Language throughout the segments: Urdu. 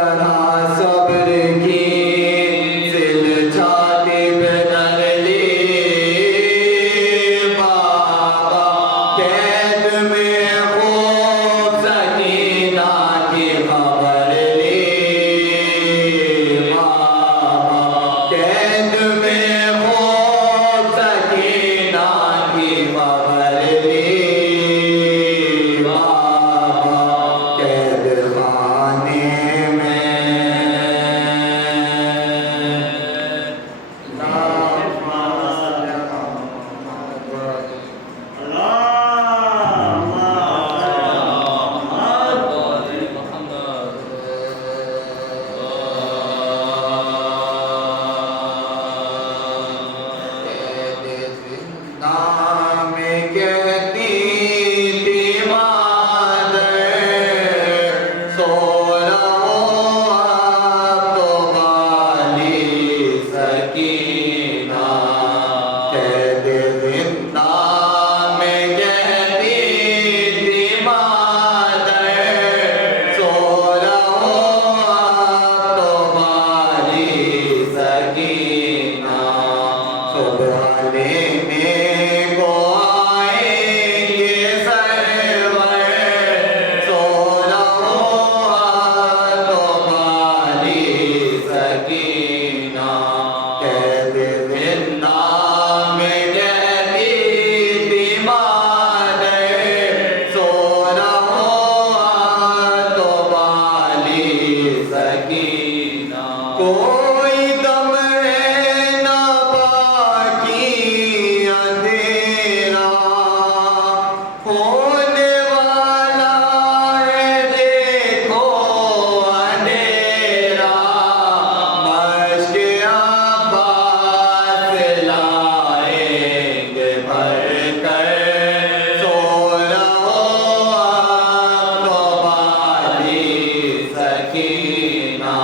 طرح صبر کی دل چھاتی پہ دھر لی بابا قید میں خوب سکینہ کی خبر لی بابا قید میں خوب سکینہ کی خبر لی کوئی دم ہے نہ باقی اندھیرا ہونے والا ہے دیکھو اندھیرا مشق عباس لائیں گے بھر کر سو رہو اب تو بالی سکینہ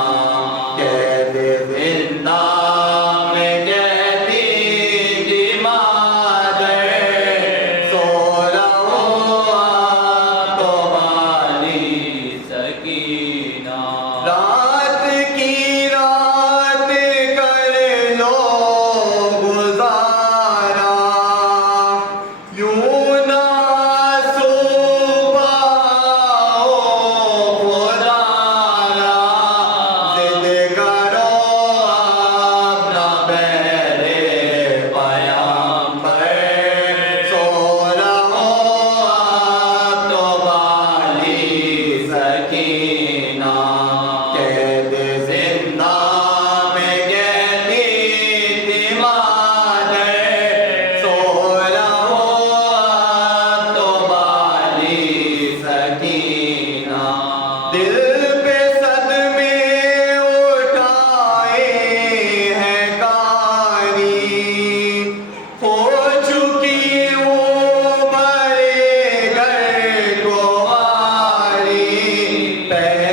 پہ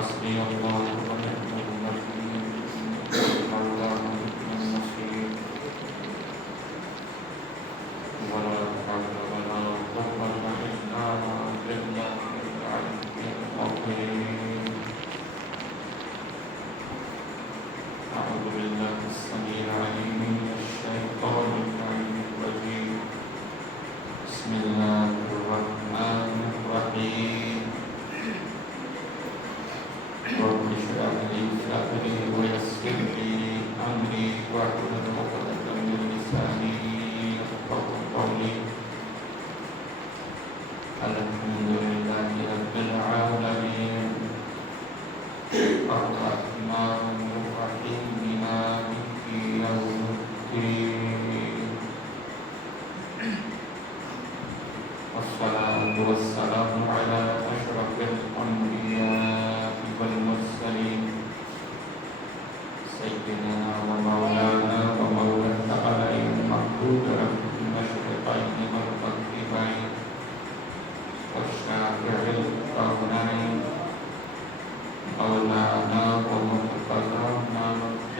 حسبي الله ونعم الوكيل نعم الله ونعم النصير ولا حول ولا قوة إلا بالله العلي العظيم. أعوذ بالله السميع العليم من الشيطان اللعين الرجيم. بسم الله الرحمن الرحيم. رب اشرح لي صدري ويسر لي أمري واحلل عقدة من لساني يفقهوا قولي. الحمد لله رب العالمين الرحمن الرحيم مالك يوم الدين. والصلاة والسلام على أشرف الأنبياء والمرسلين سيدنا ومولانا ومولانا عليه المحمود رب المشرقين والمغربين والشافع الكونين مولانا ومقتدانا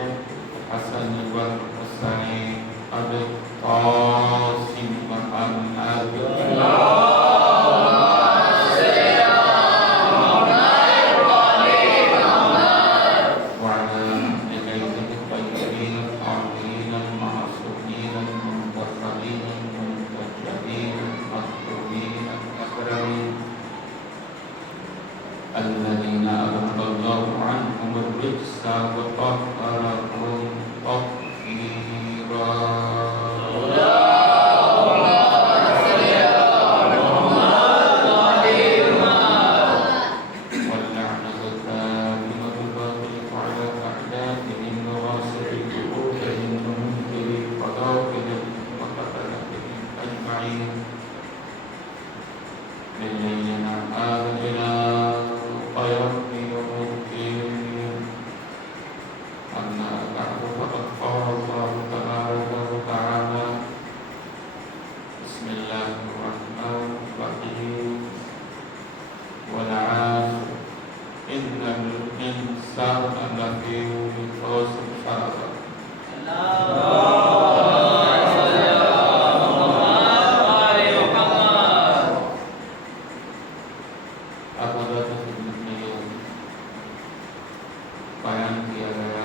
الحسن والحسين أبي القاسم محمد الذين أذهب الله عنهم الرجس وطهرهم تطهيرا. واللعنة الدائمة الباقية على أعدائهم وواسع قلوبهم ومنكر قضائهم وقتلهم أجمعين من ليلنا هذا إلى يوم الدين. أما بعد فقد قال الله تبارك وتعالى بسم الله الرحمن الرحيم والعصر إن الإنسان لفي خسر. بیان کیا گیا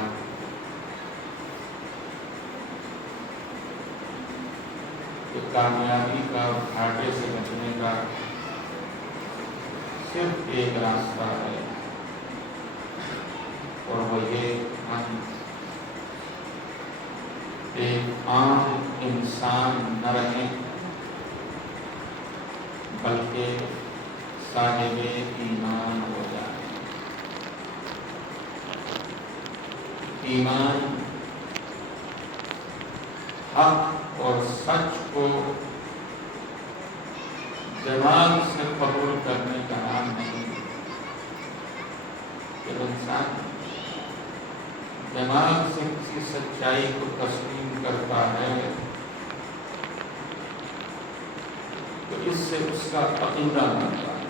کہ کامیابی کا گھاٹے سے بچنے کا صرف ایک راستہ ہے اور وہ یہ ہم ایک عام انسان نہ رہیں بلکہ صاحب ایمان ہو جائے. ایمان حق اور سچ کو دماغ سے قبول کرنے کا نام نہیں. جب انسان دماغ سے کسی سچائی کو تسلیم کرتا ہے تو اس سے اس کا عقیدہ بنتا ہے.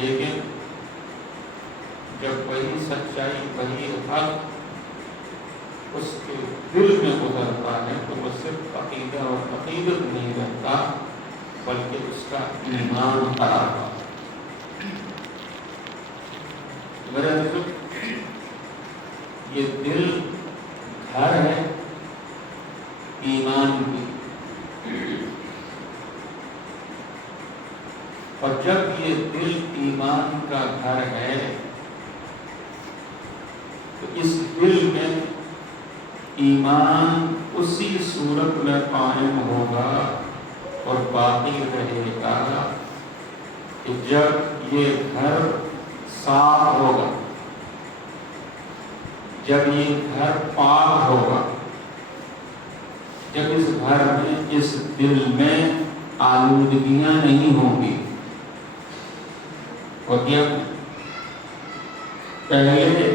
لیکن جب وہی سچائی وہی حق اس کے دل میں اترتا ہے تو وہ صرف عقیدہ اور عقیدت نہیں رہتا بلکہ اس کا ایمان قرار پاتا. میرا دوست یہ دل گھر ہے ایمان کی، اور جب یہ دل ایمان کا گھر ہے تو اس دل میں ایمان اسی صورت میں قائم ہوگا اور باقی رہے گا کہ جب یہ گھر صاف ہوگا، جب یہ گھر پاک ہوگا، جب اس گھر میں اس دل میں آلودگیاں نہیں ہوں گی. اور جب پہلے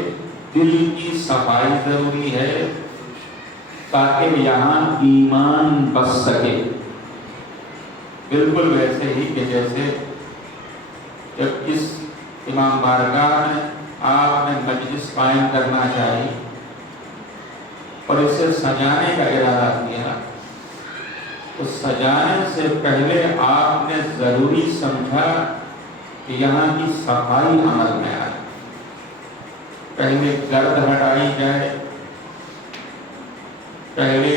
دل کی صفائی ضروری ہے تاکہ یہاں ایمان بس سکے. بالکل ویسے ہی کہ جیسے جب اس امام بارگاہ میں آپ نے مجلس قائم کرنا چاہیے اور اسے سجانے کا ارادہ کیا، اس سجانے سے پہلے آپ نے ضروری سمجھا کہ یہاں کی صفائی عمل میں آئے، پہلے گرد ہٹائی جائے، پہلے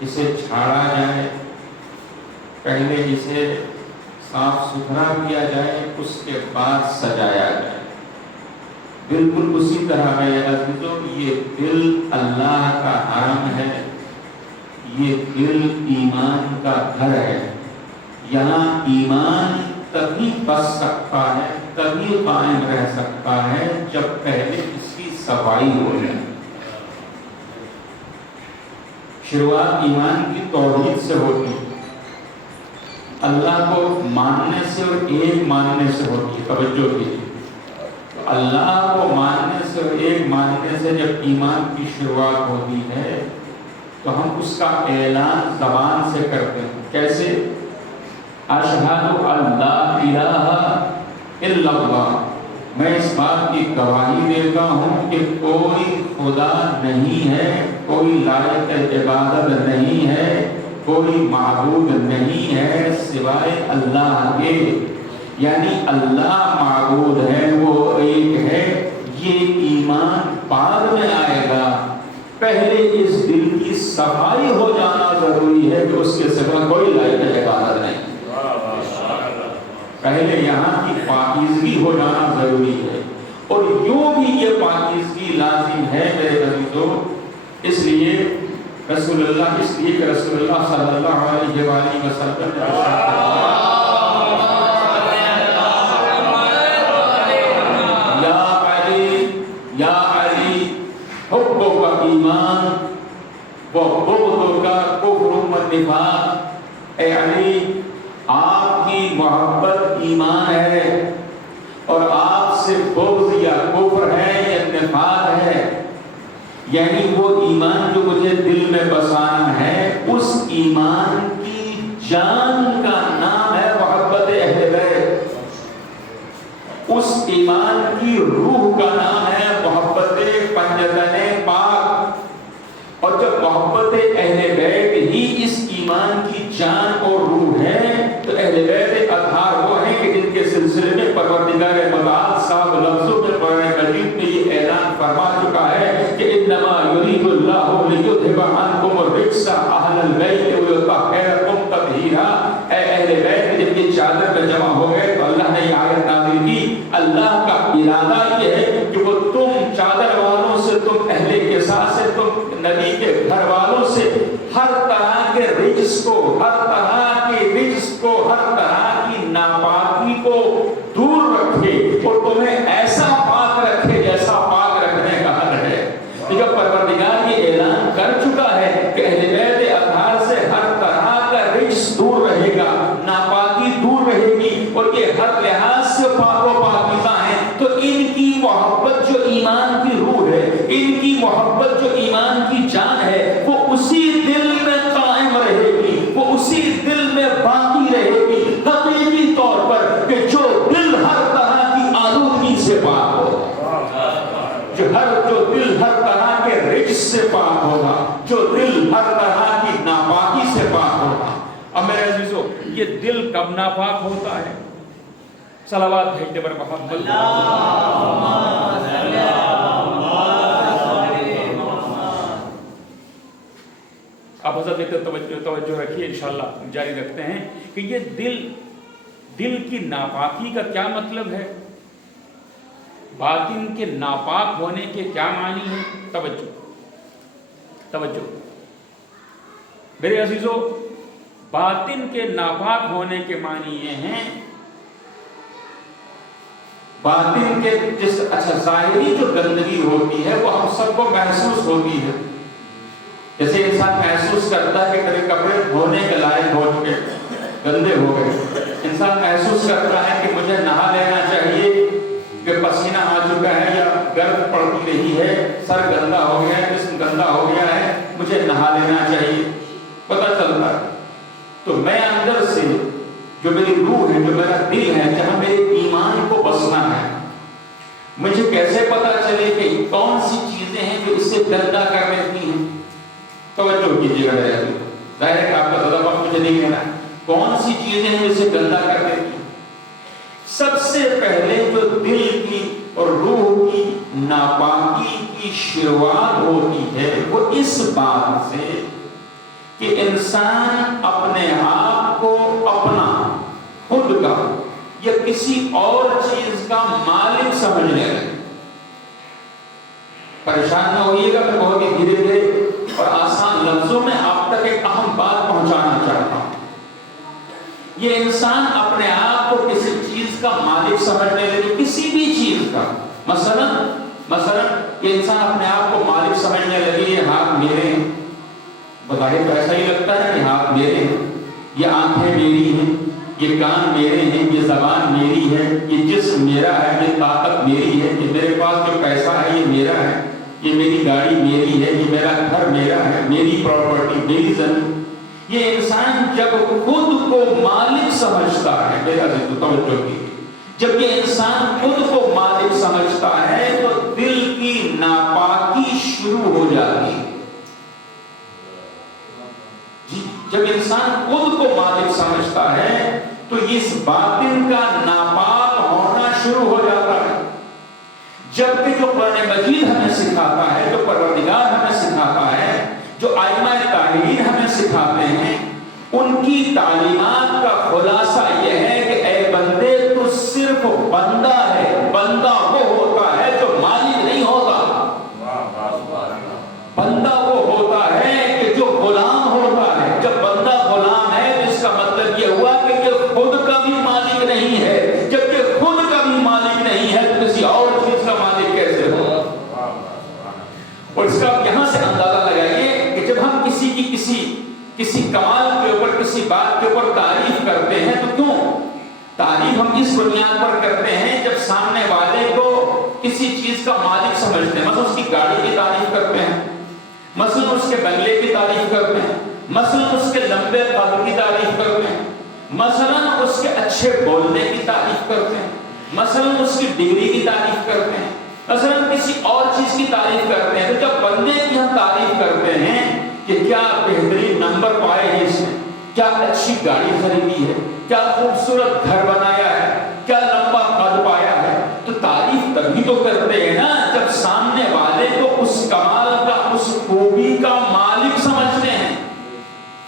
اسے چھاڑا جائے، پہلے اسے صاف ستھرا کیا جائے، اس کے بعد سجایا جائے۔ بالکل اسی طرح ہے عزیزوں، یہ دل اللہ کا حرم ہے، یہ دل ایمان کا گھر ہے، یہاں ایمان تبھی بس سکتا ہے، تبھی قائم رہ سکتا ہے جب پہلے اس کی صفائی ہو جائے۔ شروعات ایمان کی توحید سے ہوتی ہے، اللہ کو ماننے سے اور ایک ماننے سے ہوتی ہے۔ توجہ کیجیے، اللہ کو ماننے سے اور ایک ماننے سے جب ایمان کی شروعات ہوتی ہے تو ہم اس کا اعلان زبان سے کرتے ہیں۔ کیسے؟ اشہد ان لا الہ الا اللہ، میں اس بات کی گواہی دیتا ہوں کہ کوئی خدا نہیں ہے، کوئی لائق عبادت نہیں ہے، کوئی معبود نہیں ہے سوائے اللہ کے، یعنی اللہ معبود ہے، وہ ایک ہے۔ یہ ایمان بعد میں آئے گا، پہلے اس دل کی صفائی ہو جانا ضروری ہے کہ اس کے سوا کوئی لائق عبادت نہیں۔ پہلے یہاں کی پاکیزگی ہو جانا ضروری ہے، اور یوں بھی یہ پاکیزگی لازم ہے میرے عزیزوں، اس لیے کہ رسول اللہ صلی اللہ علیہ وآلہ وسلم نے یا علی حبک ایمان و بغضک کفر و نفاق، اے علی آپ کی محبت ایمان ہے اور آپ سے بغض یا کفر ہے یا نفاق ہے، یعنی وہ ایمان جو مجھے دل میں بسانا ہے، اس ایمان کی جان کا نام ہے محبت اہل بیت، اس ایمان کی روح کا نام ہے محبت پنجتن پاک، اور جب محبت اہل بیت ہی اس ایمان کی جان اور روح ہے تو اہل بیت اطہار وہ ہیں کہ جن کے سلسلے میں پروردگار متعال صاحب لفظوں میں قرآن مجید میں یہ اعلان فرما چکا ہے کہ انما یرید اللہ لیذھب عنکم الرجس اہل البیت ویطہرکم تطہیرا، اے اہل بیت جب یہ چادر پہ جمع ہو گئے تو اللہ نے یہ آیت نازل کی۔ اللہ کا ارادہ یہ ہے کہ وہ تم چادر والوں سے، تم اہل کے ساتھ سے، تم نبی کے گھر والوں سے ہر طرح کے رجس کو، ہر طرح کے رجس کو، ہر طرح کی ناپاکی کو دور رکھے اور تمہیں ایسا پاک رکھے جیسا پاک رکھنے کا حق ہے۔ جب پروردگار یہ اعلان کر چکا ہے کہ اہل بیت اطہار سے ہر طرح کا رجس دور رہے گا، ناپاکی دور رہے گی، اور یہ ہر لحاظ سے پاک و پاکیزہ ہیں، تو ان کی محبت جو ایمان کی روح ہے، ان کی محبت جو ایمان کی جان ہے، وہ اسی دل میں قائم رہے گی، وہ اسی دل میں باقی رہے گی حقیقی طور پر، کہ جو دل ہر طرح کی آلودگی سے پاک ہوگا، جو دل ہر طرح کے رجس سے پاک ہوگا، جو دل ہر طرح کی ناپاکی سے پاک ہوگا۔ اب میرے عزیزو، یہ دل کب ناپاک ہوتا ہے؟ صلوات بھیجتے پر محمد آپ حضرت توجہ رکھیے، انشاءاللہ جاری رکھتے ہیں کہ یہ دل کی ناپاکی کا کیا مطلب ہے، باطن کے ناپاک ہونے کے کیا معنی ہے۔ توجہ میرے عزیزو، باطن کے ناپاک ہونے کے معنی یہ ہیں، باطن کے ظاہری جو گندگی ہوتی ہے وہ ہم سب کو محسوس ہوتی ہے، جیسے انسان محسوس کرتا ہے کہ کبھی کپڑے دھونے کے لائق ہو چکے، گندے ہو گئے، انسان محسوس کرتا ہے کہ مجھے نہا لینا چاہیے کہ پسینہ آ چکا ہے یا گرد پڑتی رہی ہے، سر گندا ہو گیا ہے، جسم گندا ہو گیا ہے، مجھے نہا لینا چاہیے، پتہ چلتا ہے۔ تو میں اندر سے جو میری روح ہے، جو میرا دل ہے، جہاں میرے ایمان کو بسنا ہے، اسے گندا کر دیتی ہیں. توجہ کیجیے گا میرے عزیز، ظاہر ہے کہ آپ کا زیادہ وقت مجھے نہیں لینا ہے. کون سی چیزیں ہیں جسے گندا کر دیتی ہیں؟ سب سے پہلے جو دل کی اور روح کی ناپاکی کی شروعات ہوتی ہے وہ اس بات سے کہ انسان اپنے آپ کو اپنا خود کا یا کسی اور چیز کا مالک سمجھنے لگے. پریشان نہ ہوئیے گا، میں بہت ہی دھیرے دھیرے اور آسان لفظوں میں آپ تک ایک اہم بات پہنچانا چاہتا ہوں. یہ انسان اپنے آپ کو کسی چیز کا مالک سمجھنے لگے، کسی بھی چیز کا. مثلا یہ انسان اپنے آپ کو مالک سمجھنے لگے، یہ ہاتھ میرے ہیں. بظاہر تو ایسا ہی لگتا ہے کہ ہاتھ میرے ہیں، یہ آنکھیں میری ہیں، یہ کان میرے ہیں، یہ زبان میری ہے، یہ جسم میرا ہے، یہ طاقت میری ہے، یہ میرے پاس جو پیسہ ہے یہ میرا ہے، یہ میری گاڑی میری ہے، یہ میرا گھر میرا ہے، میری پراپرٹی میری زمین. یہ انسان جب خود کو مالک سمجھتا ہے، میرا توجہ کیجیے، جب یہ انسان خود کو مالک سمجھتا ہے تو دل کی ناپاکی شروع ہو جاتی ہے. جب انسان خود کو مالک سمجھتا ہے تو اس باطن کا ناپاک ہونا شروع ہو جاتا ہے. جبکہ جو قرآن مجید ہمیں سکھاتا ہے، جو پروردگار ہمیں سکھاتا ہے، جو ائمہ طاہرین ہمیں سکھاتے ہیں، ان کی تعلیمات کا خلاصہ یہ ہے کہ اے بندے تو صرف بندہ ہے. بندہ وہ ہوتا ہے جو مالک نہیں ہوتا. بندہ وہ ہوتا ہے کہ جو غلام ہوتا ہے. جب بندہ غلام ہے تو اس کا مطلب یہ ہوا کہ یہ خود کا بھی مالک نہیں ہے. جب یہ خود کا بھی مالک نہیں ہے تو کسی اور چیز کا مالک کیسے ہوگا؟ اور اس کا یہاں سے اندازہ لگائیے کہ جب ہم کسی کمال کے اوپر، کسی بات کے اوپر تعریف کرتے ہیں تو کیوں تعریف ہم اس بنیاد پر کرتے ہیں جب سامنے والے کو کسی چیز کا مالک سمجھتے ہیں. مثلا اس کی گاڑی کی تعریف کرتے ہیں، مثلا اس کے بنگلے کی تعریف کرتے ہیں، مثلا اس کے لمبے قد کی تعریف کرتے ہیں، مثلا اس کے اچھے بولنے کی تعریف کرتے ہیں، مثلا اس کی ڈگری کی تعریف کرتے ہیں، مثلا کسی اور چیز کی تعریف کرتے ہیں. تو جب بندے کی ہم تعریف کرتے ہیں کہ کیا بہترین نمبر پائے ہیں اس نے، کیا اچھی گاڑی خریدی ہے، کیا خوبصورت گھر بنایا ہے، کیا لمبا قد پایا ہے، تو تعریف تبھی تو کرتے ہیں نا جب سامنے والے کو اس کمال کا، اس خوبی کا مالک سمجھتے ہیں،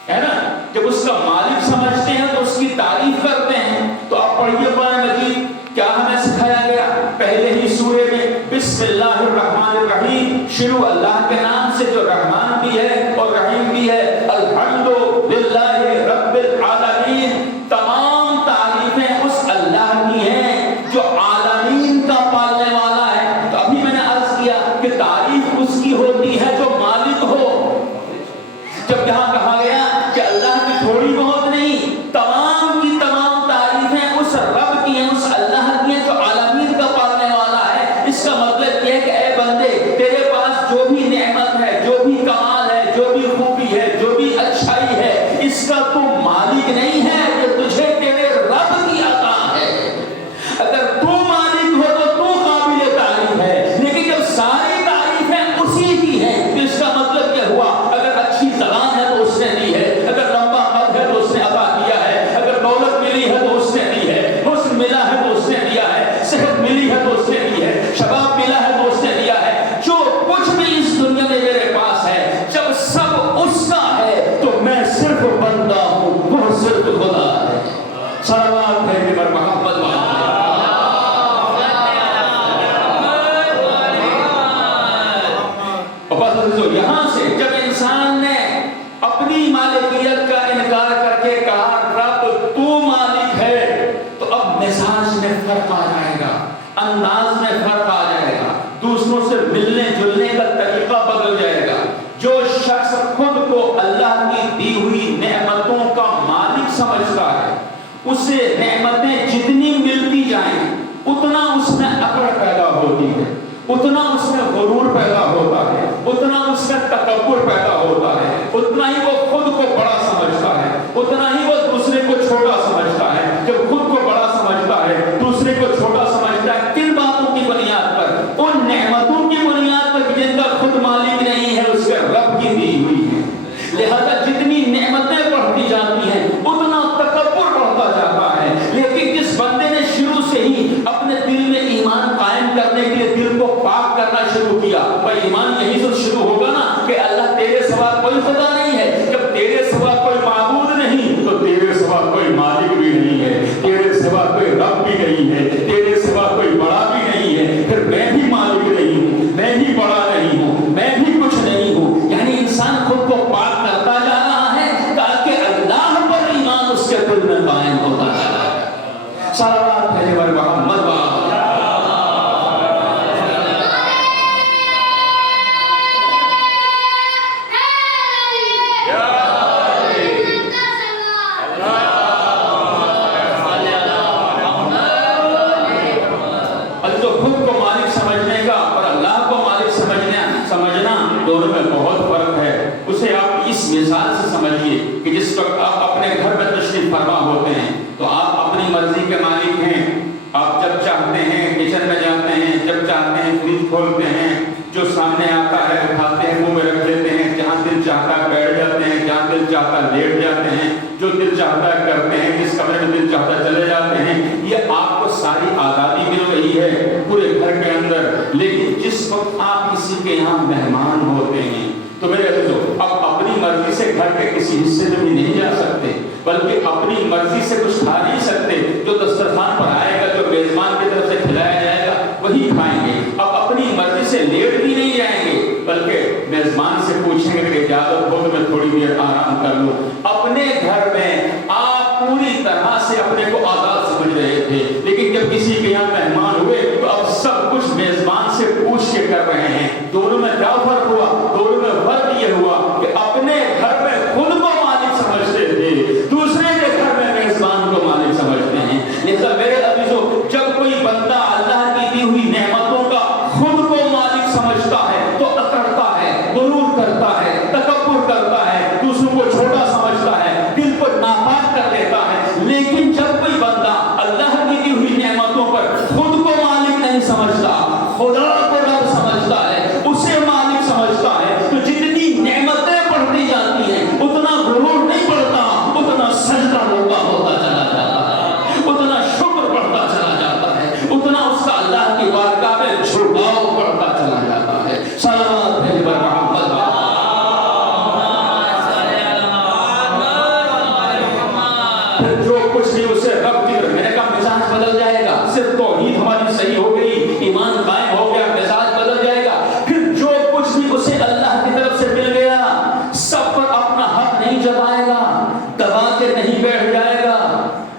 ہے نا. جب اس کا مالک سمجھتے ہیں تو اس کی تعریف کرتے ہیں. تو آپ پڑھیے قرآن مجید کیا ہمیں سکھایا گیا پہلے ہی سورے میں، بسم اللہ الرحمن الرحیم، شروع اللہ کے نام سے جو رحمان بھی ہے اور رحیم بھی ہے. الحمدللہ رب العالمین، تمام تعریفیں اس اللہ کی ہیں جو عالمین کا پالنے والا ہے. تو ابھی میں نے عرض کیا کہ تعریف اس کی ہوتی ہے جو مالک ہو. جب یہاں کہا گیا کہ اللہ کی تھوڑی بہت نہیں، تمام کی تمام تعریفیں اس رب کی ہیں، اس اللہ کی ہیں جو عالمین کا پالنے والا ہے. اس کا مطلب یہ ہے کہ اے بندے، تیرے پاس جو بھی نعمت ہے، جو بھی کمال ہے، جو بھی خوبی ہے، جو بھی اچھائی ہے، اس کا تو مالک نہیں ہے، یہ تجھے تیرے رب کی عطا ہے. اگر تو مالک ہو تو تو قابل تعریف ہے، لیکن جب ساری تعریفیں اسی کی ہیں تو اس کا مطلب یہ ہوا اگر اچھی زبان ہے تو اس نے دی ہے، اگر لمبا قد ہے تو اس نے عطا کیا ہے، اگر دولت ملی ہے تو اس نے دی ہے، حسن ملا ہے تو اس نے دیا ہے، صحت ملی ہے تو اس نے دی ہے، شباب ملا ہے تو اس نے دیا ہے. جو کچھ بھی اس دنیا میں میرے پاس ہے، جب سب اس کا ہے تو میں صرف بندہ ہوں، وہ صرف خدا ہے. صلوات بھیجے پر محمد یہاں سے جب انسان نے اپنی مالکیت کا انکار کر کے کہا رب تو مالک ہے، تو اب مزاج میں فرق آ جائے گا، انداز میں فرق آ جائے گا، دوسروں سے ملنے جلنے کا طریقہ بدل جائے گا. جو شخص خود کو اللہ کی دی ہوئی نعمتوں کا مالک سمجھتا ہے، اسے نعمتیں جتنی ملتی جائیں اتنا اس میں اکڑ پیدا ہوتی ہے، اتنا اس میں غرور پیدا ہوتا ہے، اتنا اس میں تکبر پیدا ہوتا ہے، اتنا ہی وہ خود کو بڑا سمجھتا ہے، اتنا ہی وہ دوسرے کو چھوٹا سمجھتا ہے. جب خود کو بڑا سمجھتا ہے، دوسرے کو چھوٹا سمجھتا ہے، کن باتوں کی بنیاد پر؟ ان نعمتوں کی بنیاد پر جن کا خود مالک رہے ہیں, کچن میں جاتے ہیں, جب چاہتے ہیں فریج کھولتے ہیں, جو سامنے آتا ہے اٹھاتے ہیں, منہ میں رکھ دیتے ہیں, جہاں دل چاہتا ہے بیٹھ جاتے ہیں, جہاں دل چاہتا ہے لیٹ جاتے ہیں, جو دل چاہتا ہے کرتے ہیں, جس کمرے میں دل چاہتا ہے چلے جاتے ہیں. یہ آپ کو ساری آزادی مل رہی ہے پورے گھر کے اندر. لیکن جس وقت آپ کسی کے یہاں مہمان ہوتے ہیں تو میرے عزیزو, اب اپنی مرضی سے گھر کے کسی حصے میں بھی نہیں جا سکتے, بلکہ اپنی مرضی سے کچھ کھا نہیں سکتے. جو دسترخوان پر آئے گا, جو میزبان کی طرف سے کھلایا جائے گا وہی کھائیں گے. اب اپنی مرضی سے لیٹ بھی نہیں جائیں گے, بلکہ میزبان سے پوچھیں گے کہ اجازت ہو تو میں تھوڑی دیر آرام کر لوں. اپنے گھر میں آپ پوری طرح سے اپنے کو آزاد سمجھ رہے تھے, لیکن جب کسی کے یہاں مہمان ہوئے تو اب سب کچھ میزبان سے پوچھ کے کر رہے ہیں. دونوں میں کیا فرق ہوا؟ دونوں میں فرق یہ ہوا کہ اپنے گھر میں خود کو مالک سمجھتے تھے, دوسرے کے گھر میں میزبان کو مالک سمجھتے ہیں. لہذا میرے عزیزو, جب کوئی بندہ اللہ کی دی ہوئی نعمتوں کا خود کو مالک سمجھتا ہے تو اکڑتا ہے, غرور کرتا ہے, تکبر کرتا ہے, دوسروں کو چھوٹا سمجھتا ہے, دل کو ناپاک کر لیتا ہے. لیکن جب کوئی بندہ اللہ کی دی ہوئی نعمتوں پر خود کو مالک نہیں سمجھتا, خدا کو رب سمجھتا ہے, اسے مالک سمجھتا ہے, تو جتنی نعمتیں بڑھتی جاتی ہیں اتنا غرور نہیں بڑھتا, اتنا سجدہ لوبا ہوتا چلا جاتا ہے, اتنا شکر بڑھتا چلا جاتا ہے, اتنا اس کا اللہ کی بارگاہ میں جھکاؤ بڑھتا چلا جاتا ہے. صلوات بھیج بر محمد. پھر جو کچھ بھی اسے رب کی طرف, میں نے کہا مزاج بدل جائے گا. صرف توحید ہماری صحیح ہو گئی, ایمان قائم ہو گیا, مزاج بدل جائے گا. پھر جو کچھ بھی اسے اللہ کی طرف سے مل گیا سب پر اپنا حق نہیں جتائے گا, دبا کے نہیں بیٹھ جائے گا,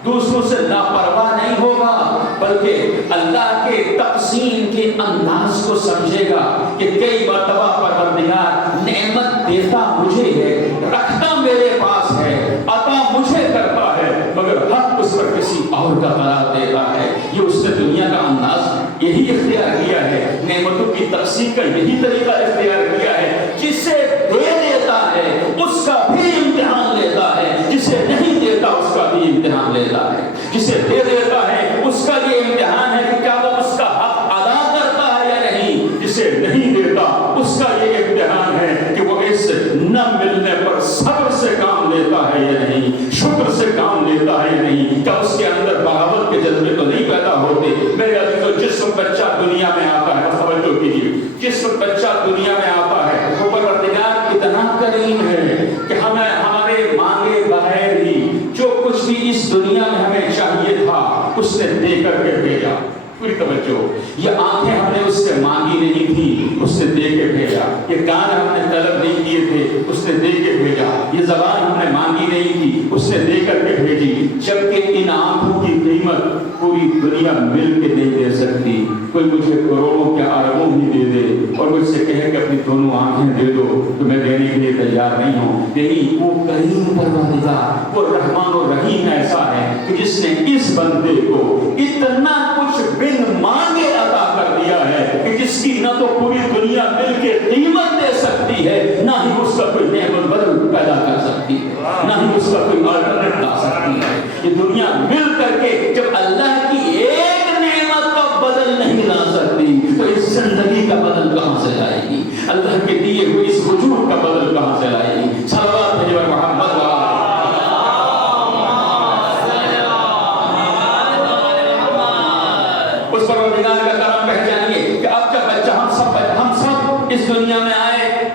دوسروں سے لاپرواہ نہیں ہوگا, بلکہ اللہ کے تقسیم کے انداز کو سمجھے گا کہ کئی مرتبہ پروردگار نعمت دیتا مجھے ہے, رکھتا میرے پاس ہے, عطا مجھے کرتا ہے, مگر حق اس پر کسی اور کا قرار دیتا ہے. یہ اس نے دنیا کا انداز یہی اختیار کیا ہے, نعمتوں کی تقسیم کا یہی طریقہ اختیار کیا ہے. جسے دے دیتا ہے اس کا بھی امتحان لیتا ہے, جسے نہیں دیتا اس کا بھی امتحان لیتا ہے. جسے دے دیتا ہے اس کا یہ امتحان ہے کہ کیا وہ اس کا حق ادا کرتا ہے یا نہیں, جسے نہیں دیتا اس کا یہ امتحان ہے کہ وہ اس نہ ملنے پر صبر سے کام لیتا ہے یا نہیں, شکر سے کام لیتا ہے یا نہیں. کیا اس کے اندر بغاوت کے جذبے تو نہیں پیدا ہوتے؟ میرے عزیزو, جس وقت بچہ دنیا میں آتا ہے, توجہ کیجیے, جس وقت بچہ دنیا میں آتا ہے وہ پروردگار اتنا کریم ہے کہ ہمیں ہمارے مانگے بغیر ہی جو کچھ بھی اس دنیا میں ہمیں چاہیے تھا اس نے دے کر کے بھیجا. پوری توجہ, یہ آنکھیں ہم نے اس سے مانگی نہیں تھی, اس نے دے کے بھیجا. یہ کان ہم نے طلب نہیں کیے تھے, اس نے دے کے بھیجا. یہ زبان ہم نے مانگی نہیں تھی, اس نے دے کر کے بھیجی. جبکہ ان آنکھوں کی قیمت پوری دنیا مل کے نہیں دے سکتی. کوئی مجھے کروڑوں کے اربوں بھی دے دے اور مجھ سے کہے کہ اپنی دونوں آنکھیں دے دو تو میں دینے کے لیے تیار نہیں ہوں. یعنی وہ کریم پروردگار, وہ رحمان و رحیم ایسا ہے کہ جس نے اس بندے کو اتنا کچھ بن مانگے عطا کر دیا ہے کہ جس کی نہ تو پوری دنیا مل کے قیمت دے سکتی ہے, نہ ہی اس کا کوئی نعمت بدل پیدا کر سکتی ہے, نہ ہی اس کا کوئی آلٹرنیٹ لا سکتی ہے. یہ دنیا مل کر کے جب اللہ کی ایک نعمت کا بدل نہیں لا سکتی تو اس زندگی کا بدل کہاں سے لائے گی؟ اللہ کے دیے ہوئے اس وجود کا بدل کہاں سے لائے گی؟ صلوات بھیجو محمد. اس پروردگار کا کرم پہچانیے کہ اب جب بچہ ہم سب اس دنیا میں آئے,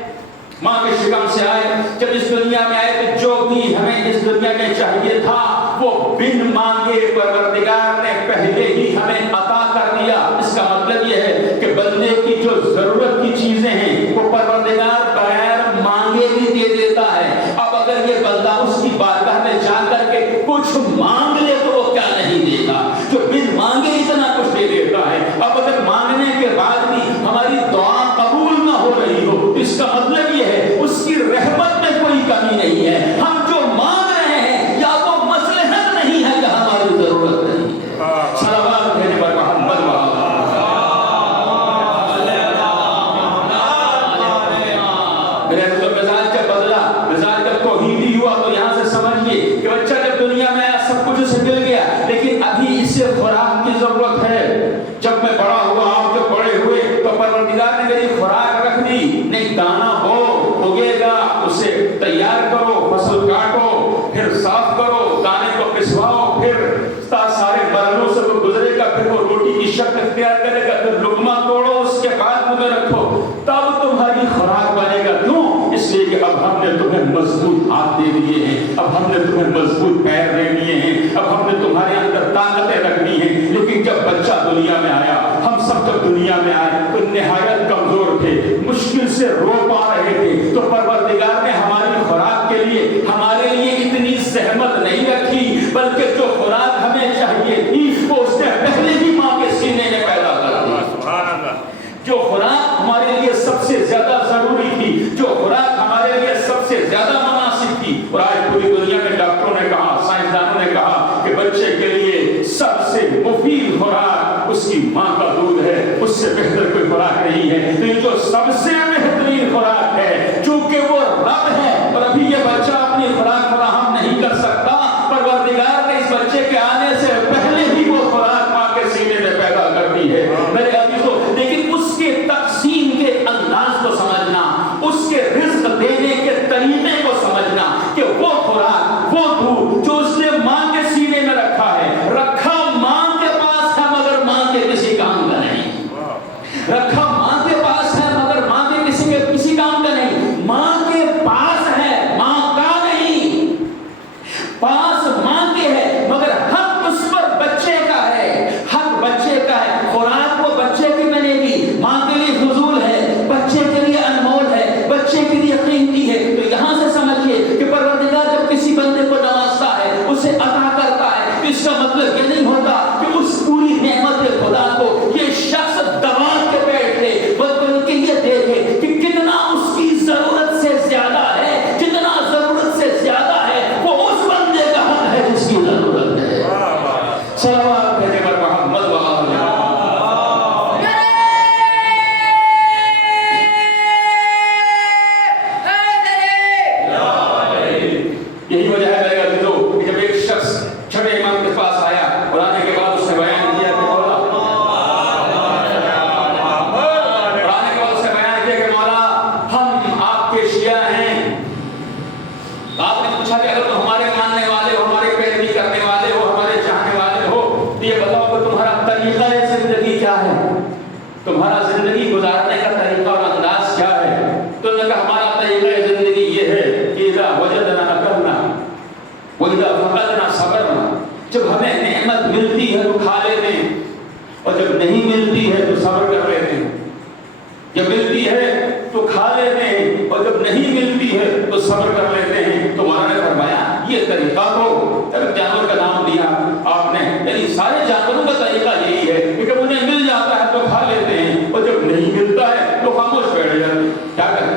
ماں کے شکم سے آئے, جب اس دنیا میں آئے تو جو بھی ہمیں اس دنیا میں چاہیے تھا وہ بن مانگے پروردگار نے پہلے ہی ہمیں عطا کر دیا. اس کا مطلب یہ ہے کہ بندے کی جو ضرورت کی چیزیں ہیں وہ پروردگار بغیر مانگے بھی دے دیتا ہے. اب اگر یہ بندہ اس کی بارگاہ میں جا کر کے کچھ مانگ لے تو وہ کیا نہیں دے گا, جو بن مانگے اتنا کچھ دے دیتا ہے. اب اگر مانگنے کے بعد بھی ہماری دعا قبول نہ ہو رہی ہو تو اس کا مطلب یہ ہے اس کی رحمت میں کوئی کمی نہیں ہے. ہم جو مانگ رہے ہیں یا وہ مصلحت نہیں ہے یا ہماری ضرورت نہیں ہے. صلوات بھیجو اختیار کرے گا، پھر لقمہ توڑو اس کے بعد منہ میں رکھو، تب تمہاری خوراک بنے گا۔ کیوں؟ اس لیے کہ اب ہم نے تمہیں مضبوط ہاتھ دے دیے ہیں، اب ہم نے تمہیں مضبوط پیر دے دیے ہیں، اب ہم نے تمہارے اندر طاقتیں رکھنی ہیں۔ لیکن جب بچہ دنیا میں آیا، ہم سب جب دنیا میں آئے تو نہایت کمزور تھے، مشکل سے رو پا رہے تھے، تو پروردگار نے ہماری خوراک کے لیے ہمارے لیے اتنی زحمت نہیں رکھی، بلکہ جو خوراک ہمیں چاہیے تھی وہ اس نے پہلے ہی ماں کے سینے میں پیدا کر دی۔ سبحان اللہ۔ جو خوراک ہمارے لیے سب سے زیادہ ضروری تھی، جو خوراک ہمارے لیے سب سے زیادہ مناسب تھی، اور آج پوری دنیا میں ڈاکٹروں نے کہا، سائنسدانوں نے کہا کہ بچے کے لیے سب سے مفید خوراک اس کی ماں کا دودھ ہے، اس سے بہتر کوئی خوراک نہیں ہے۔ تو یہ جو سب سے بہترین خوراک ہے، چونکہ وہ رب ہے اور ابھی یہ بچہ اپنی خوراک فراہم نہیں کر سکتا، پروردگار نے اس بچے کے آنے سے پہلے ہی وہ خوراک ماں کے سینے میں پیدا کر دی ہے میرے عزیزو۔ لیکن اس کے تقسیم کے انداز کو سمجھنا، اس کے رزق دینے کے طریقے کو سمجھنا کہ وہ خوراک، وہ دودھ جو اس نے ماں کے سینے میں رکھا ہے، رکھا ماں کے پاس ہے مگر ماں کے کسی کام کا نہیں، رکھا ماں کے پاس ہے مگر ماں کے کسی کام کا نہیں، ماں کے پاس ہے ماں کا نہیں، پاس ماں کے ہے مگر حق اس پر بچے کا ہے، حق بچے کا ہے۔ خوراک وہ بچے کی ملے گی، ماں کے لیے فضول ہے، بچے کے لیے انمول ہے، بچے کے لیے قیمتی ہے۔ تو یہاں سے سمجھیے کہ پروردگار جب کسی بندے کو نوازتا ہے، اسے عطا کرتا ہے، تو اس کا مطلب یہ نہیں ہوتا کہ اس پوری نعمت خدا کو یہ شخص دبا کے بیٹھ لے، بلکہ یہ دیکھے کہ کتنا اس کی ضرورت سے زیادہ ہے، جتنا ضرورت سے زیادہ ہے وہ اس بندے کا حق ہے جس کی ضرورت ہے۔ صلوات بھیجے پر محمد یہی وجہ ہے میرے عزیزو کہ جب ایک شخص چھٹے امام کے پاس آیا اور آنے کے بعد اس نے بیان کیا کہ مولا، اور آنے کے بعد اس نے بیان کیا کہ مولا ہم آپ کے شیعہ ہیں۔ آپ نے پوچھا کہ اگر تم ہمارے ماننے والے ہو، ہمارے پیروی کرنے والے ہو، ہمارے چاہنے والے ہو، تو یہ بتاؤ کہ تمہارا طریقہ زندگی کیا ہے، تمہارا زندگی گزارنے کا طریقہ اور انداز کیا ہے؟ تو انہوں نے کہا ہمارا طریقہ زندگی یہ ہے کہ اذا وجدنا اکلنا وَإِذَا فَقَدْنَا صَبَرْنَا، جب ہمیں نعمت ملتی ہے تو کھا لیتے ہیں، اور جب نہیں ملتی ہے تو صبر کر لیتے ہیں، جب ملتی ہے تو کھا لیتے ہیں اور جب نہیں ملتی ہے تو صبر کر لیتے ہیں۔ تو مولانا نے فرمایا یہ طریقہ تو جانور کا نام دیا آپ نے، یعنی سارے جانوروں کا طریقہ یہی ہے کہ جب انہیں مل جاتا ہے تو کھا لیتے ہیں اور جب نہیں ملتا ہے تو خاموش بیٹھ جاتے ہیں، کیا کریں،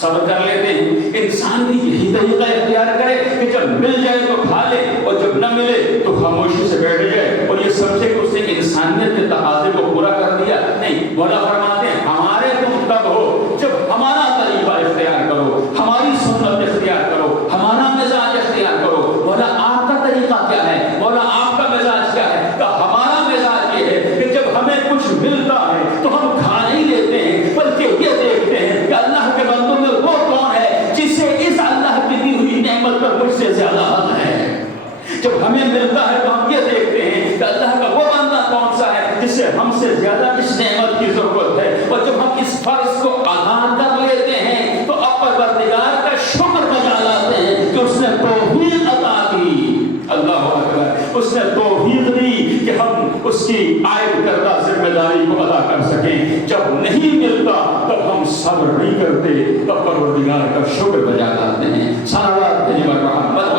صبر کر لیتے ہیں۔ انسان بھی یہی طریقہ اختیار کرے کہ جب مل جائے تو کھا لے اور جب نہ ملے تو خاموشی سے بیٹھ جائے اور یہ سمجھے کہ اس نے انسانیت کے تقاضے کو پورا کر دیا۔ نہیں، مولا فرماتے ہیں ہمارے تم تب ہو جب ہمارا طریقہ اختیار کرو، ہماری سنت اختیار کرو، ہمارا مزاج اختیار کرو۔ مولا آپ کا طریقہ کیا ہے، مولا آپ کا مزاج کیا ہے؟ کہ ہمارا مزاج یہ ہے کہ جب ہمیں کچھ ملتا ہے تو ہم کھا نہیں لیتے ہیں، بلکہ یہ دیکھتے ہیں کہ اللہ کے بندوں میں وہ کون ہے جسے اس اللہ کی دی ہوئی نعمت پر مجھ سے زیادہ حق ہے۔ جب ہمیں ملتا ہے تو ہم یہ دیکھتے ہیں کہ اللہ کا وہ بندہ کون سا ہے جسے ہم سے زیادہ اس نعمت کی ضرورت ہے، اور جب ہم اس فرض کو ادا کر لیتے ہیں تو اب پروردگار کا شکر بجا لاتے ہیں کہ اس نے توفیق عطا کی۔ اللہ اکبر، اس نے توفیق دی کہ ہم اس کی عائد کردہ ذمہ داری کو ادا کر سکیں۔ جب نہیں ملتا تب ہم صبر نہیں کرتے، تب پروردگار کا شکر بجا لاتے ہیں۔ صلوات بھیجے پر محمد۔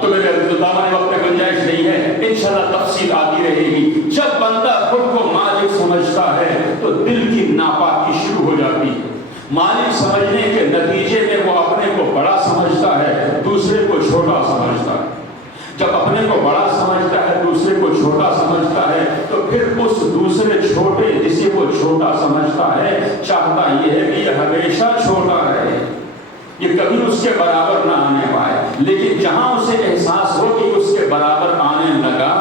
تو میرے دامن وقت میں گنجائش نہیں ہے، انشاءاللہ تفصیل آتی رہے گی۔ جب بندہ خود کو مالک سمجھتا ہے تو دل کی ناپاکی شروع ہو جاتی ہے۔ مالک سمجھنے کے نتیجے میں وہ اپنے کو بڑا سمجھتا ہے، دوسرے کو چھوٹا سمجھتا ہے۔ جب اپنے کو بڑا سمجھتا ہے، دوسرے کو چھوٹا سمجھتا ہے، تو پھر اس دوسرے چھوٹے جسے وہ چھوٹا سمجھتا ہے چاہتا یہ ہے کہ یہ ہمیشہ چھوٹا رہے، یہ کبھی اس کے برابر نہ آنے پائے۔ لیکن جہاں اسے احساس ہو کہ اس کے برابر آنے لگا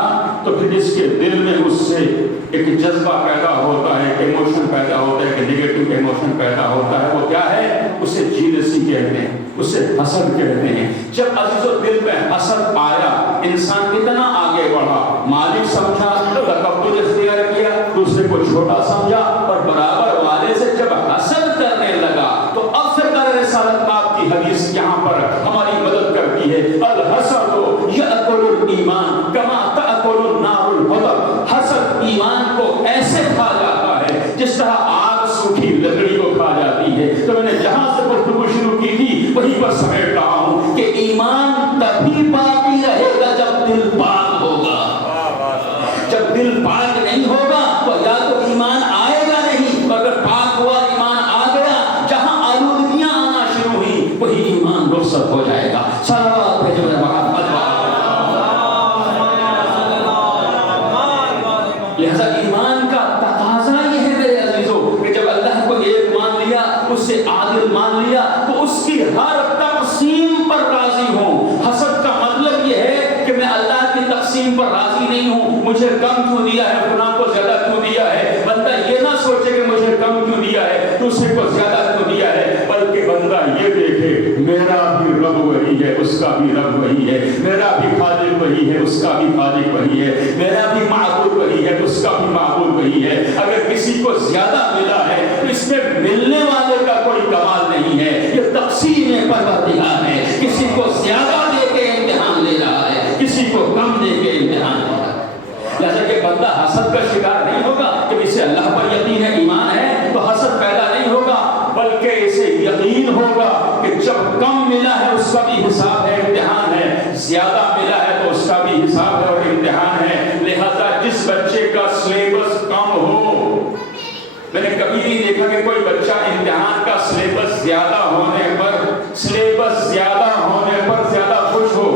تو پھر اس کے دل میں اس سے ایک جذبہ پیدا ہوتا ہے، ایموشن پیدا ہوتا ہے، ایک نیگیٹو ایموشن پیدا ہوتا ہے۔ وہ کیا ہے؟ اسے جیلسی کہتے ہیں۔ اسے حسد کہتے ہیں۔ جب عزیزو دل میں حسد آیا، انسان اتنا آگے بڑھا، مالک سمجھا، تکبر اختیار کیا، دوسرے کو چھوٹا سمجھا، اور برابر والے سے جب حسد کرنے لگا تو اب سے رسالت آپ کی حدیث یہاں پر ہماری مدد کرتی ہے۔ الحسد یأکل الایمان کما تأکل النار الحطب۔ حسد ایمان کو ایسے کھا جاتا ہے جس طرح آگ سوکھی لکڑی کو کھا جاتی ہے۔ تو میں نے جہاں سے گفتگو شروع کی تھی وہیں پر سمیٹ رہا ہوں کہ ایمان تبھی باقی رہے گا جب دل پاک ہوگا۔ جب دل پاک نہیں ہوگا تو یا تو ایمان آئے گا نہیں، اگر پاک ہوا ایمان آ گیا، جہاں آلودگیاں آنا شروع ہوئی وہی ایمان رخصت ہو جائے گا۔ صلوات بھیجو میرے محمد۔ لہذا ایمان کا تقاضا یہ ہے میرے عزیزوں کہ جب اللہ کو ایک مان لیا، اس سے عادل مان لیا، تو اس کی ہر تقسیم پر راضی ہوں۔ حسد کا مطلب یہ ہے کہ میں اللہ کی تقسیم پر راضی نہیں ہوں، مجھے کم کیوں دیا ہے، فلاں کو زیادہ کیوں دیا ہے۔ بندہ یہ نہ سوچے کہ مجھے کم کیوں دیا ہے، دوسرے کو زیادہ کیوں دیا ہے، بلکہ بندہ یہ دیکھے میرا بھی رب وہی ہے، اس کا بھی رب وہی ہے، میرا بھی خالق وہی ہے، اس کا بھی خالق وہی ہے، میرا بھی معبود وہی ہے، اس کا بھی معبود وہی ہے۔ اگر کسی کو زیادہ ملا ہے تو اس میں ملنے والے کا کوئی کمال نہیں ہے، یہ تقسیم پروردگار ہے۔ کسی کو زیادہ دے کے امتحان لے رہا ہے، کسی کو کم دے کے امتحان لے رہا ہے۔ لہذا کہ بندہ حسد کا شکار نہیں ہوگا کہ اسے اللہ پر یقین ہے، ایمان ہے، تو حسد پیدا نہیں ہوگا، بلکہ اسے یقین ہوگا کہ جب کم ملا ہے اس کا بھی حساب ہے، امتحان ہے، زیادہ ملا ہے تو اس کا بھی حساب ہے اور امتحان ہے۔ لہذا جس بچے کا سلیبس کم ہو، میں نے کبھی نہیں دیکھا کہ کوئی بچہ امتحان کا سلیبس زیادہ ہونے پر زیادہ خوش ہو،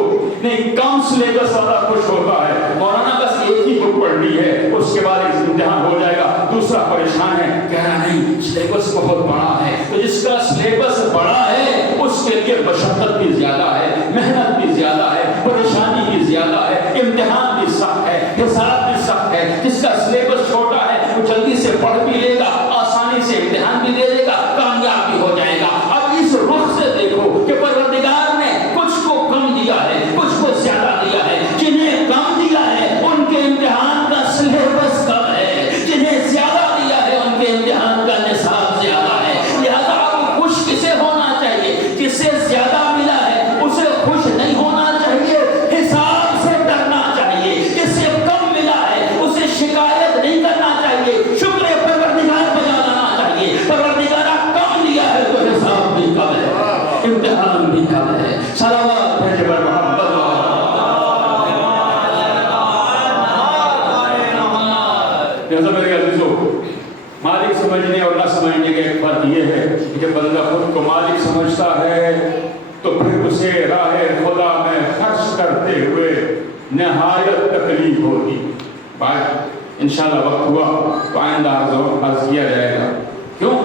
نہیں، کم سلیبس زیادہ خوش ہوتا ہے۔ مولانا بس ایک ہی بک پڑھنی ہے، اس کے بعد امتحان ہو جائے گا، دوسرا پریشان ہے، کہہ رہا نہیں سلیبس بہت بڑا ہے۔ تو جس کا سلیبس بڑا ہے اس کے لیے مشقت بھی زیادہ ہے، محنت بھی زیادہ ہے، پریشانی بھی زیادہ ہے، امتحان بھی سخت ہے، حساب بھی سخت ہے۔ جس کا سلیبس چھوٹا ہے وہ جلدی سے پڑھ بھی لے گا، آسانی سے امتحان بھی دے دے گا، کامیاب بھی ہو جائے گا۔ اب اس رخ سے دیکھو کہ پروردگار نے کچھ کو کم دیا ہے، کچھ کو زیادہ دیا ہے۔ جنہیں کم دیا ہے ان کے امتحان کا سلیبس کم ہے، جنہیں زیادہ دیا ہے ان کے امتحان کا نصاب زیادہ ہے۔ لہذا اب خوش کسے ہونا چاہیے؟ جس سے زیادہ ملا ہے اسے خوش نہیں ہونا چاہیے، حساب سے ڈرنا چاہیے۔ جس سے کم ملا ہے اسے شکایت نہیں کرنا چاہیے، شکر پروردگار بجا لانا چاہیے۔ پروردگارہ کم دیا ہے تو حساب بھی کم ہے، امتحان بھی کم ہے۔ صلوات بھیجے بر محمد۔ لہذا میرے عزیزو، مالک سمجھنے اور نہ سمجھنے کا ایک فرق یہ ہے کہ بندہ خود کو مالک سمجھتا ہے تو پھر اسے راہ خدا میں خرچ کرتے ہوئے نہایت تکلیف ہوتی۔ بات انشاءاللہ وقت ہوا تو آئندہ عرض کیا جائے گا۔ کیوں؟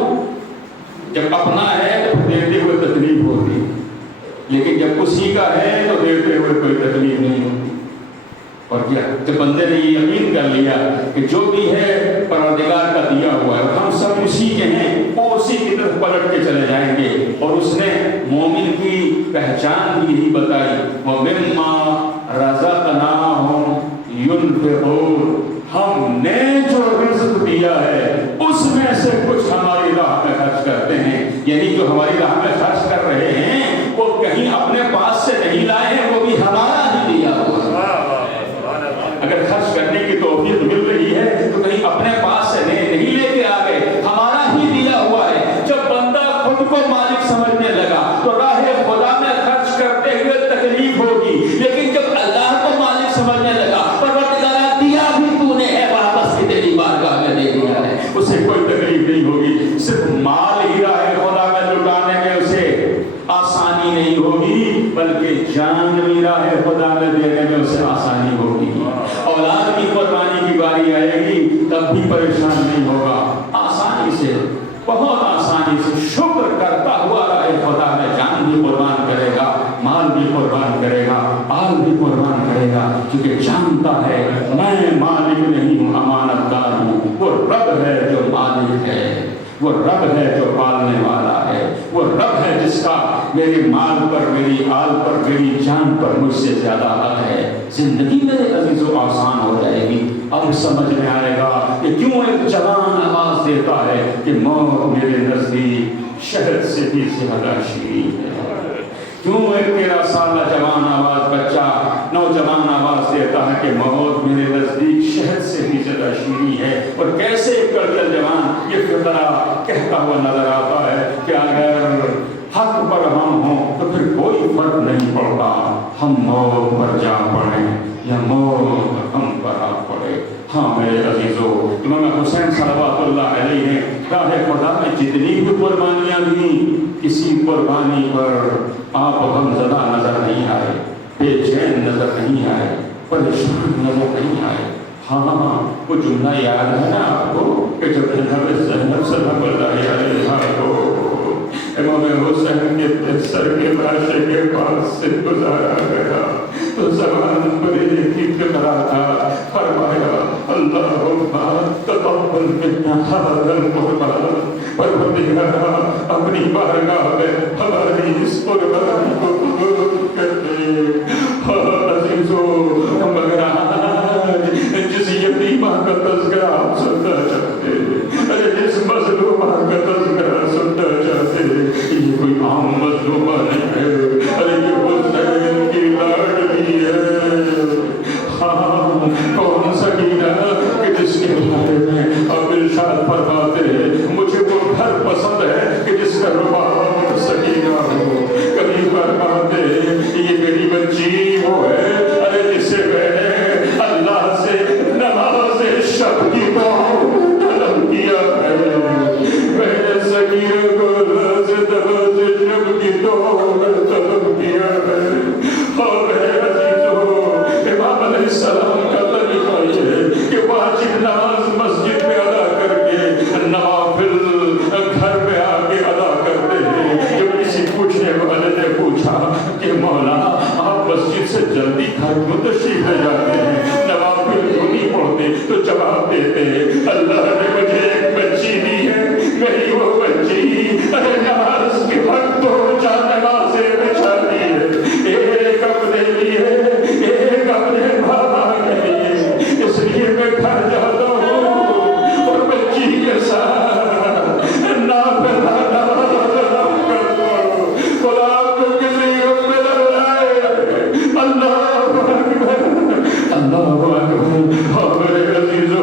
جب اپنا ہے تو دیتے ہوئے تکلیف ہوتی، لیکن جب کسی کا ہے تو دیتے ہوئے کوئی تکلیف نہیں ہوتی۔ اور کیا جب بندے نے یہ یقین کر لیا کہ جو بھی ہے پروردگار کا دیا ہوا ہے، ہم سب اسی کے ہیں، وہ اسی کی طرف پلٹ کے چلے جائیں گے۔ اور اس نے مومن کی پہچان بھی یہی بتائی، وَمِمَّا رَزَقْنَاهُمْ يُنْفِقُونَ، ہم نے جو رزق دیا ہے اس میں سے کچھ ہماری راہ میں خرچ کرتے ہیں۔ یعنی جو ہماری راہ میں خرچ کر رہے ہیں وہ کہیں اپنے پاس سے نہیں لائے ہیں، وہ بھی ہمارا ہی دیا ہوا ہے۔ اگر خرچ کرنے کی توفیق مل رہی ہے تو کہیں اپنے پاس سے نہیں لے کے آ گئے، ہمارا ہی دیا ہوا ہے۔ جب بندہ خود کو مالک سمجھنے لگا تو راہ خدا میں خرچ کرتے ہوئے تکلیف ہوگی، لیکن جب اللہ کو مالک سمجھنے لگا، پروردگارہ دیا بھی تو نے ہے، واپس بھی تیری بارگاہ میں دے دیا ہے، اسے کوئی تکلیف نہیں ہوگی۔ صرف مال ہی راہ خدا میں لٹانے میں اسے آسانی نہیں ہوگی، بلکہ جان بھی راہ خدا میں دینے میں اسے آسانی ہوگی۔ اولاد کی قربانی کی باری آئے گی تب بھی پریشان نہیں ہوگا، آسانی سے، بہت آسانی سے شکر کرتا ہوا راہ خدا میں جان بھی قربان کرے گا، مال بھی قربان کرے گا، آل بھی قربان کرے گا، کیونکہ جانتا ہے میں مالک نہیں ہوں، امانت دار ہوں، وہ رب ہے جو مالک ہے۔ وہ رب ہے جو پالنے والا ہے، وہ رب ہے جس کا میرے مال پر، میری آل پر، میری جان پر مجھ سے زیادہ حق ہے۔ زندگی میرے عزیزو آسان ہو جائے گی۔ اب سمجھ میں آئے گا کہ کیوں ایک جوان آواز دیتا ہے کہ موت میرے نزدیک شہد سے بھی زیادہ شیریں ہے۔ کیوں ایک 13 سالہ جوان آواز، بچہ نوجوان آواز دیتا ہے کہ موت میرے نزدیک شہد سے بھی زیادہ شیریں ہے۔ اور کیسے ایک کڑکل جوان یہ فقرہ کہتا ہوا نظر آتا ہے کہ اگر حق پر ہم ہوں تو پھر کوئی فرق نہیں پڑتا، ہم موت پر جا پڑیں یا موت ہم پر آ پڑے۔ ہاں میرے عزیزو، امام حسین صلوات اللہ علیہ نے راہ خدا میں جتنی بھی قربانیاں دیں، کسی قربانی پر آپ غمزدہ نظر نہیں آئے، بے چین نظر نہیں آئے، پریشان نظر نہیں آئے۔ ہاں وہ جملہ یاد ہے نا آپ کو کہ جب حضرت زینب سلام اللہ علیہا کو امام حسین کے سر کے لاشے کے پاس سے گزارا گیا تو زبان پر ایک ہی فقرہ تھا، فرمایا اللہم تقبل منا ھذا القربان، پروردگارا اپنی بارگاہ میں ہماری اس قربانی کو قبول کر دے۔ عزیزو، مگر جس یتیمہ کا تذکرہ آپ سننا چاہتے، ارے جس مظلومہ کا تذکرہ سننا چاہتے، یہ کوئی عام مظلومہ نہیں ہے، ارے یہ حسین کی لاڈلی ہے۔ ہاں، کون سکینہ کہ جس کے بارے میں آپ ارشاد فرماتے ہیں مجھے وہ گھر پسند ہے کہ جس کا رباب سکینہ ہو۔ کبھی فرماتے یہ میری بچی وہ ہے ارے جسے میں نے اللہ سے نماز شب کی طلب کیا ہے، میں نے سکینہ کو اللہ سے نماز شب کی طلب کیا ہے۔ اور میرے عزیزو، امام علیہ السلام کا طریقہ یہ ہے کہ واجب نماز مسجد میں ادا کر کے نوافل گھر میں آ کے ادا کرتے ہیں۔ جب کسی پوچھنے والے نے پوچھا کہ مولا آپ مسجد سے جلدی گھر کو تشریف لے جاتے ہیں، نوافل کیوں نہیں پڑھتے؟ تو جواب دیتے ہیں اللہ نے مجھے ایک بچی دی ہے، میری وہ بچی ارے نماز کے وقت دو چار نمازیں بچھا دی ہے، ایک اپنے لیے ایک اپنے بابا کے لیے، اس لیے میں گھر جاتا ہوں اور بچی کے ساتھ نافلہ نماز ادا کرتا ہوں۔ خدا آپ کو کسی وقت میں نہ بلائے۔ اللہ اکبر، اللہ اکبر۔ ہاں میرے عزیزو،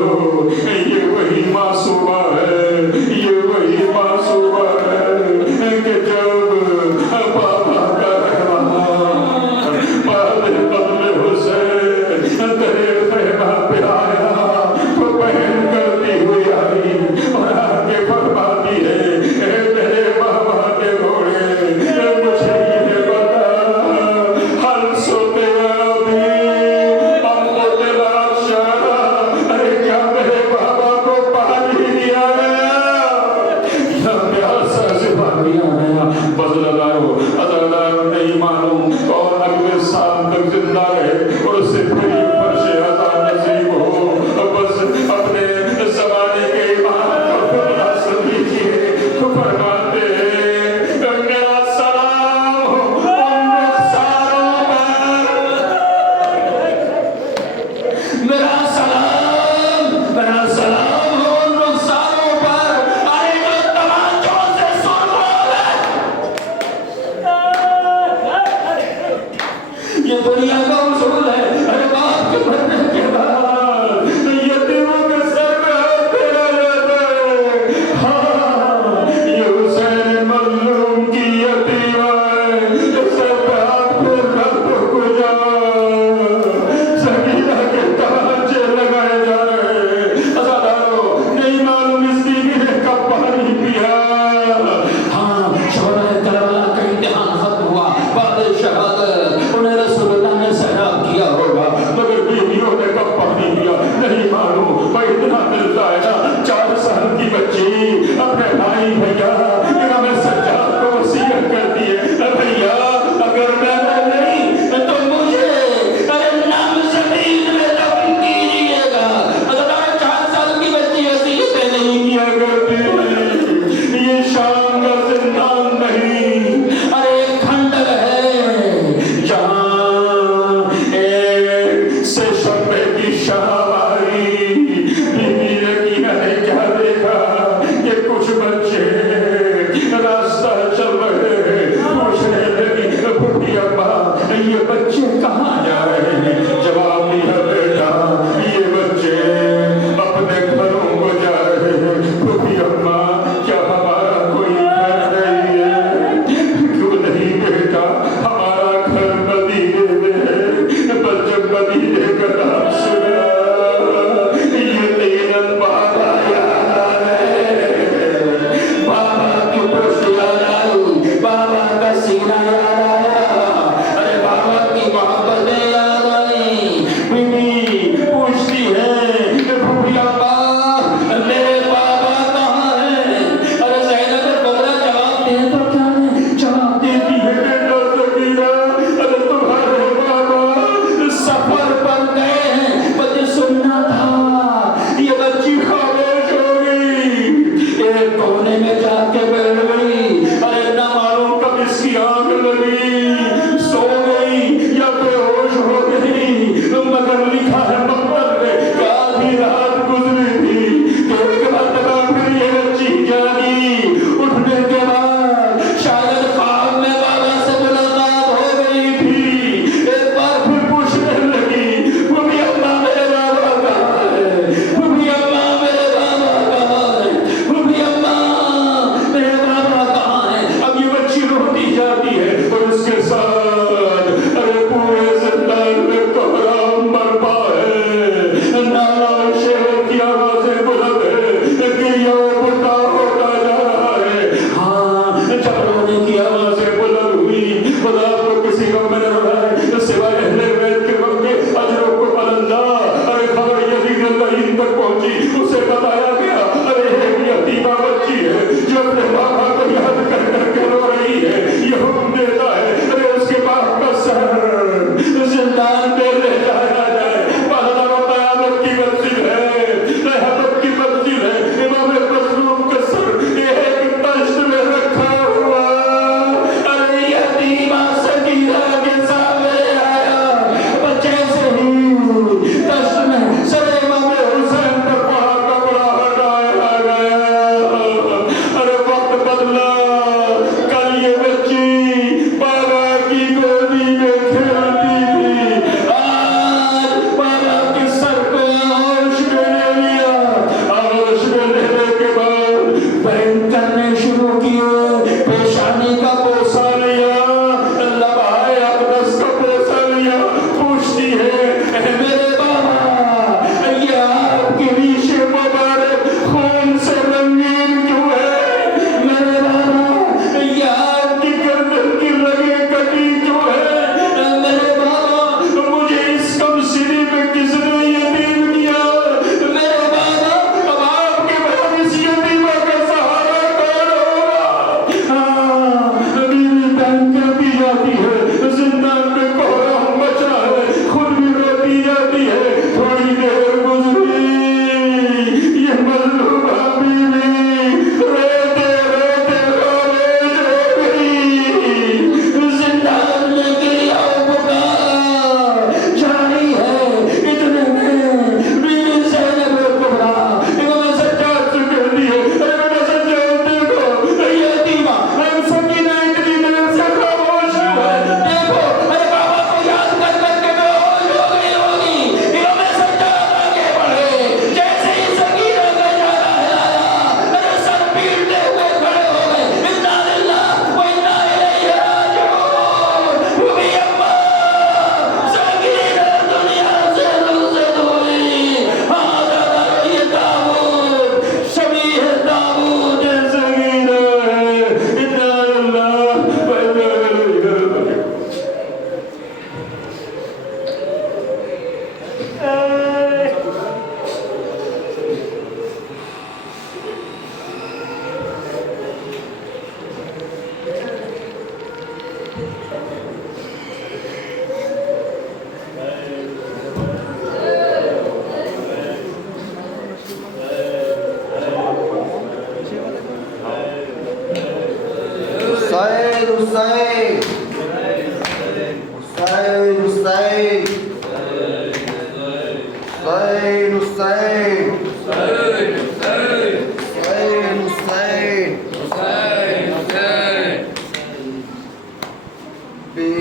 حسین حسین حسین حسین حسین بے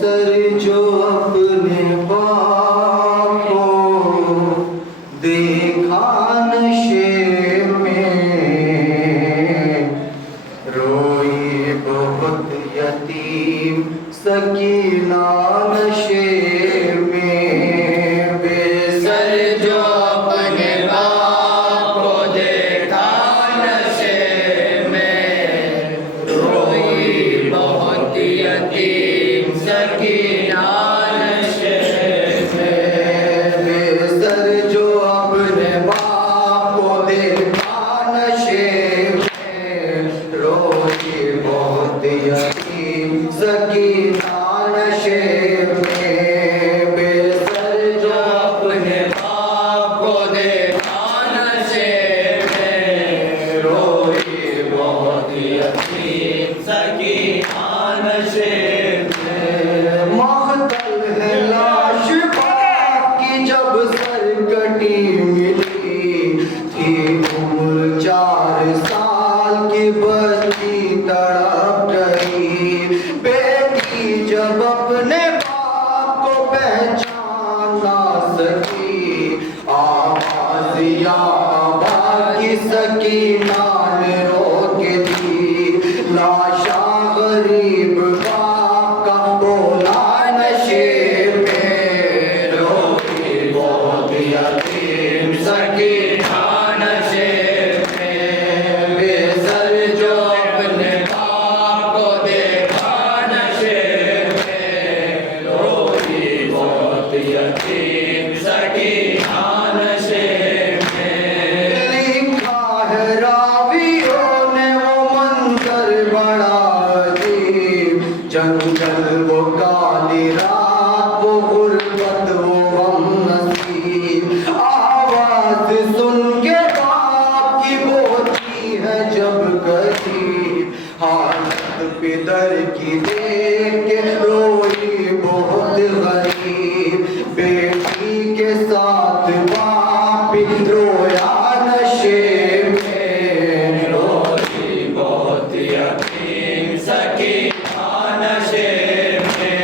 سر جو اپنے باپ کو دیکھا نشے میں روئی بہت یتیم سکینہ نشے میں بے سر جو اپنے باپ کو دیکھا نشے میں روئی بہت یتیم سکینہ نشے میں بے سر جو اپنے باپ کو دیکھا نشے میں روئی بہت یتیم سکینہ نشے میں بے سر جو اپنے باپ کو دیکھا نشے میں روئی بہت یتیم سکینہ نشے میں مقتل ہے لاش باپ کی جب سر کٹی ملی تھی عمر 4 سال کی بچی تڑپ گئی بیٹی جب اپنے باپ کو پہچان نہ سکی آواز یا ابا کی سکینہ نے روک دی لاشا غریب باپ کا بولا نشے میں روئی بہت یتیم سکینہ نشے میں بے سر جو اپنے باپ کو دیکھا نشے میں روئی بہت یتیم سکینہ نشے میں لکھا ہے راویوں نے وہ منظر بڑا عجیب جنگل وہ کالی رات وہ غربت وہ غم نصیب آواز سن کے باپ کی ہوتی ہے جب قریب حالت پدر کی دیکھ کے روئی بہت غریب بیٹی کے ساتھ باپ بھی رویا نشے میں روئی بہت یتیم سکینہ نشے میں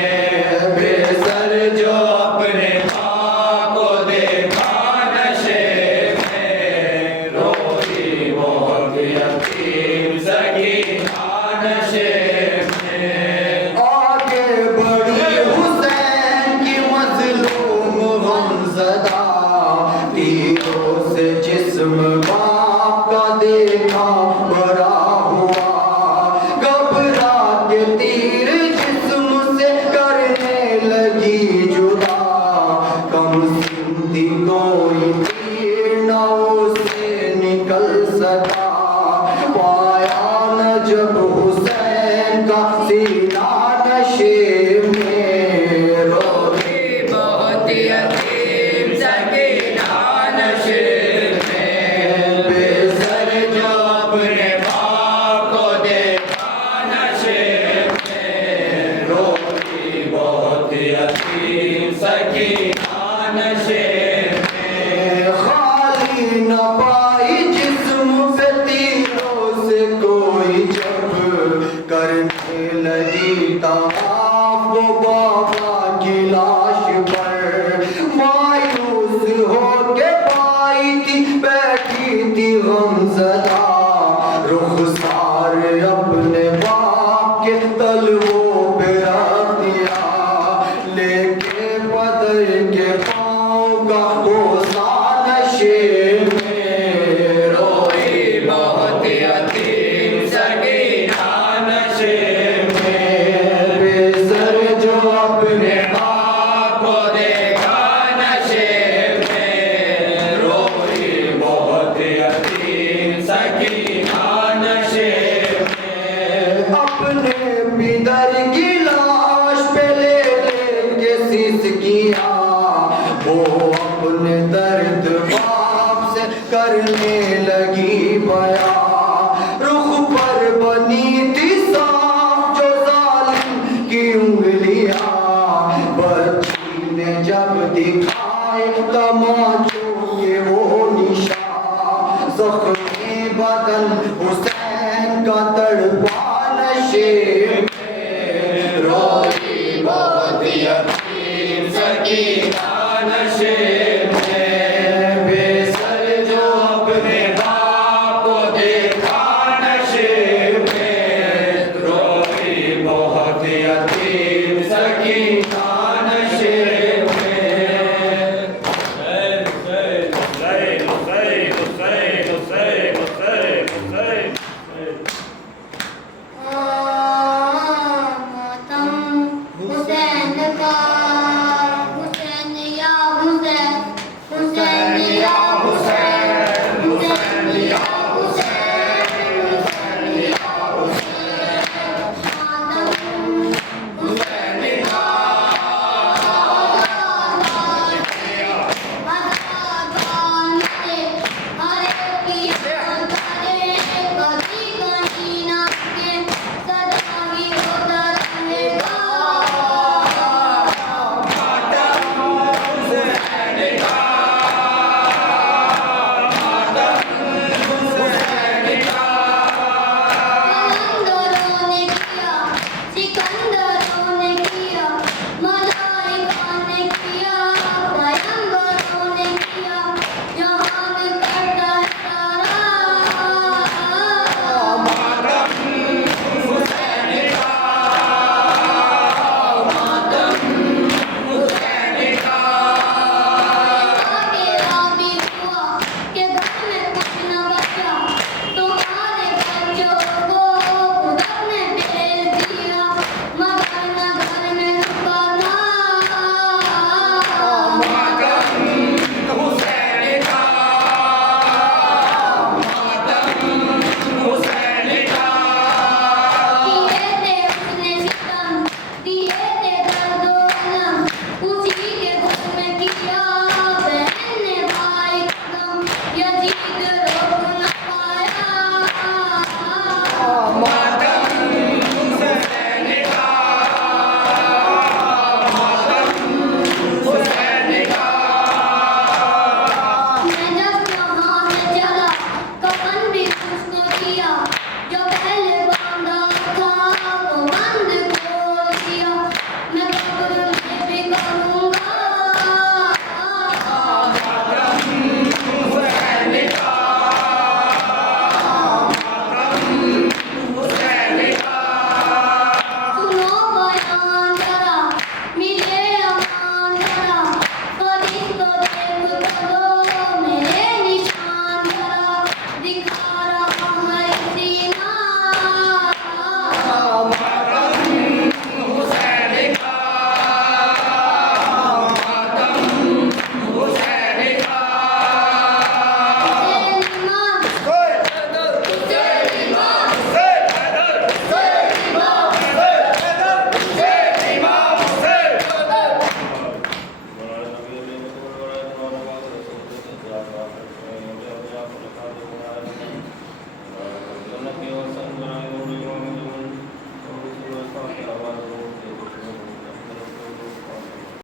بے سر جو اپنے باپ کو دیکھا نشے میں روئی بہت یتیم سکینہ نشے میں آگے بڑھی حسین کی مظلوم غمزدہ تیروں سے جسم باپ کا دیکھا بڑا ہوا گھبرا کے تیر جسم سے کرنے لگی جدا کم سمتی کوئی تیر نہ اسے نکل سکا پایا نہ جب حسین کا سینہ نشے میں روئی بہت یتیم سکینہ نشے میں بے سر جو اپنے باپ کو دیکھا نشے میں روئی بہت یتیم سکینہ نشے میں خالی نہ پائی جسم پہ تیروں سے کوئی جب کرنے لگی طواف وہ بابا کی لاش پر مایوس ہو کے پائی تھی بیٹھی تھی غمزدہ رخسار اپنے باپ کے تلووں پہ رکھ دیا لے کے بدر کے پاؤں کا بوسہ نشے میں روئی بہت یتیم سکینہ نشے میں بے سر جو اپنے باپ کو دیکھا نشے میں روئی بہت یتیم سکینہ نشے میں اپنے پدر کی لاش پہ لے کے سیس کیا وہ اپنے درد باپ سے کرنے لگی بیان رخ پر بنی تھی صاف جو آنچوں کے وہ نشان، زخم بدن حسین کا تڑپا نشے